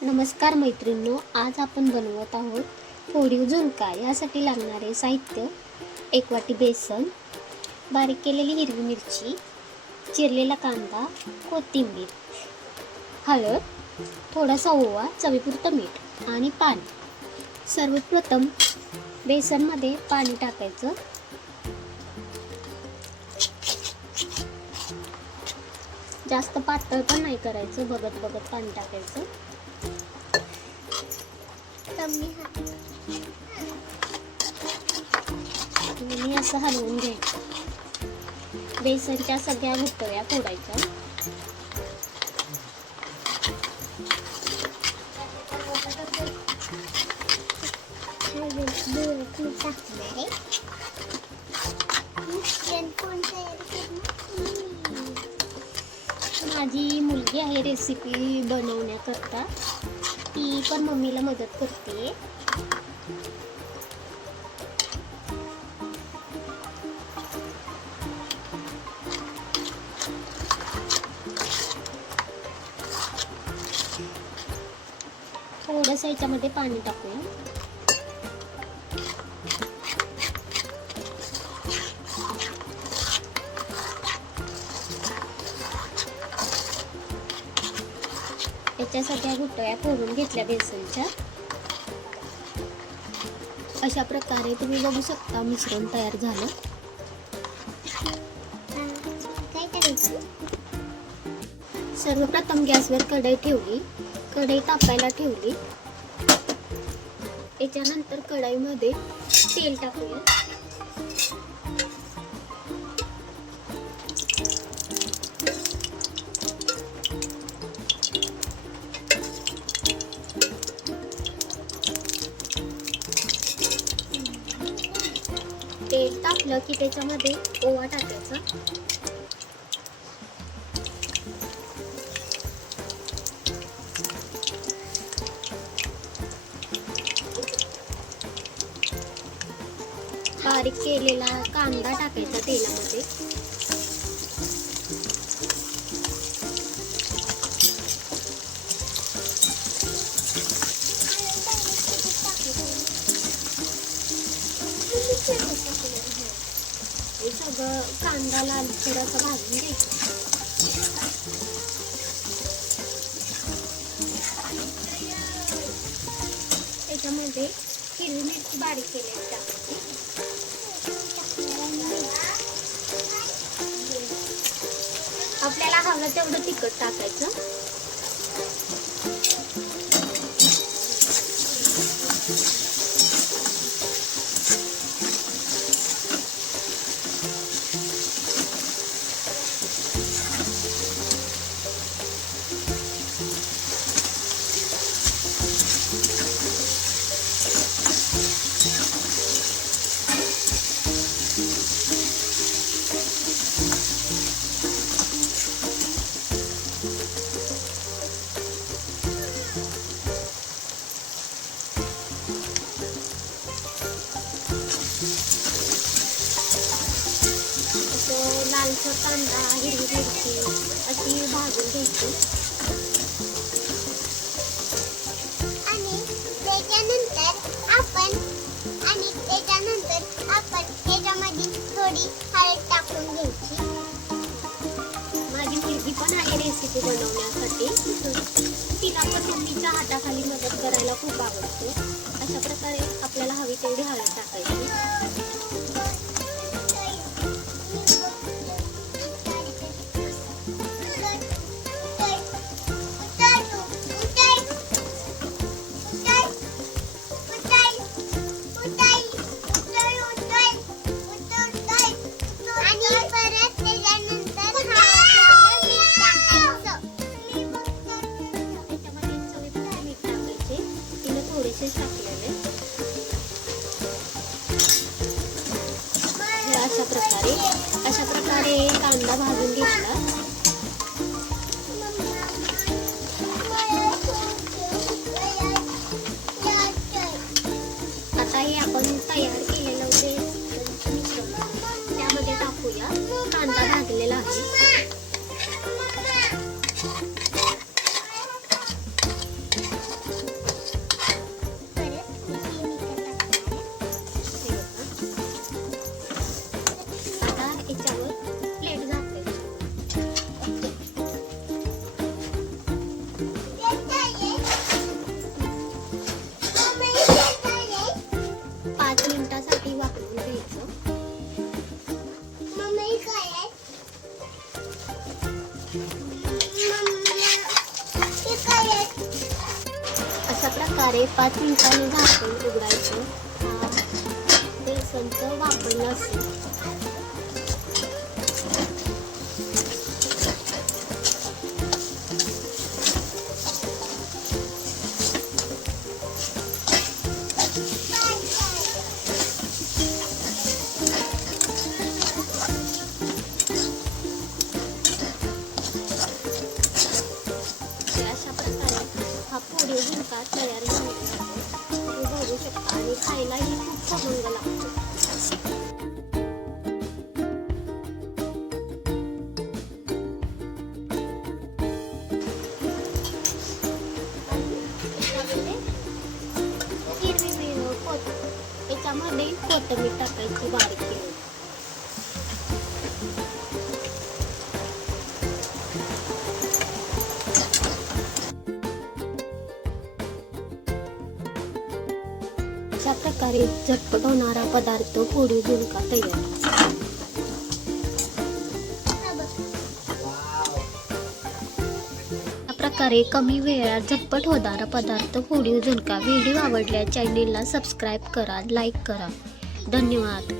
नमस्कार मैत्रिणींनो, आज आपण बनवत आहोत फोडीव झुणका. यासाठी लागणारे साहित्य: 1 वाटी बेसन, बारीक केलेली हिरवी मिरची, चिरलेला कांदा, कोथिंबीर, हळद, थोडासा ओवा, चवीपुरतं मीठ आणि पाणी. सर्वप्रथम बेसनमध्ये पाणी टाकायचं. जास्त पातळ पण नाही करायचं, बघत बघत पाणी टाकायचं. आणि असं हलवून घ्यायचं. बेसनच्या सगळ्या गुठळ्या फोडायच्या. माझी मुलगी आहे रेसिपी बनवण्याकरता, ती पण मम्मीला मदत करते. थोडंसं याच्यामध्ये पाणी टाकूया. याच्या सगळ्या गुठळ्या फोडून घेतल्या बेसनच्या. अशा प्रकारे तुम्ही बघू शकता मिश्रण तयार झालं. काय करायचं? सर्वप्रथम गॅसवर कढई ठेवली. कढई तापायला ठेवली. याच्यानंतर कढईमध्ये तेल टाकूया. तेल तापलं की त्याच्यामध्ये ओवा टाकायचा. बारीक केलेला कांदा टाकायचा तेलामध्ये. हे सगळं कांदा लाल थोडासा भाजून घ्यायचं. त्याच्यामध्ये हिरवी मिरची बारीक केलेली टाकायची. आपल्याला हवं तेवढं तिखट टाकायचं. लालसर कांदा, हिरवी मिरची अशी भाजून घ्यायची. आणि त्याच्यानंतर आपण त्याच्यामध्ये थोडी हळद टाकून घ्यायची. माझी मुलगी पण आहे रेसिपी बनवण्यासाठी. तिला पण मम्मीच्या हाताखाली मदत करायला खूप आवडते. अशा प्रकारे आपल्याला हवी तेवढी हळद टाकायची. अशा प्रकारे कांदा भाजून घेतला. आता हे आपण तयार केलेलं मिश्रण त्यामध्ये टाकूया. कांदा भाजलेला आहे. प्रकारे 5 मिनिटांनी झाकण उघडायचं. बेसनचं वापरलं असेल अशा प्रकारे हा पोळी झुणका तयार झालेला आहे. तुम्ही बघू शकता आणि खायलाही खूप खमंग लागतो. याच्यामध्ये कोथिंबीर टाकायची बारीक केली. अशा प्रकारे झटपट होणारा पदार्थ पोळी झुणका तयार. अशा प्रकारे कमी वेळात झटपट होणारा पदार्थ पोळी झुणका. व्हिडिओ आवडल्यास चॅनेलला सबस्क्राईब करा, लाईक करा. धन्यवाद.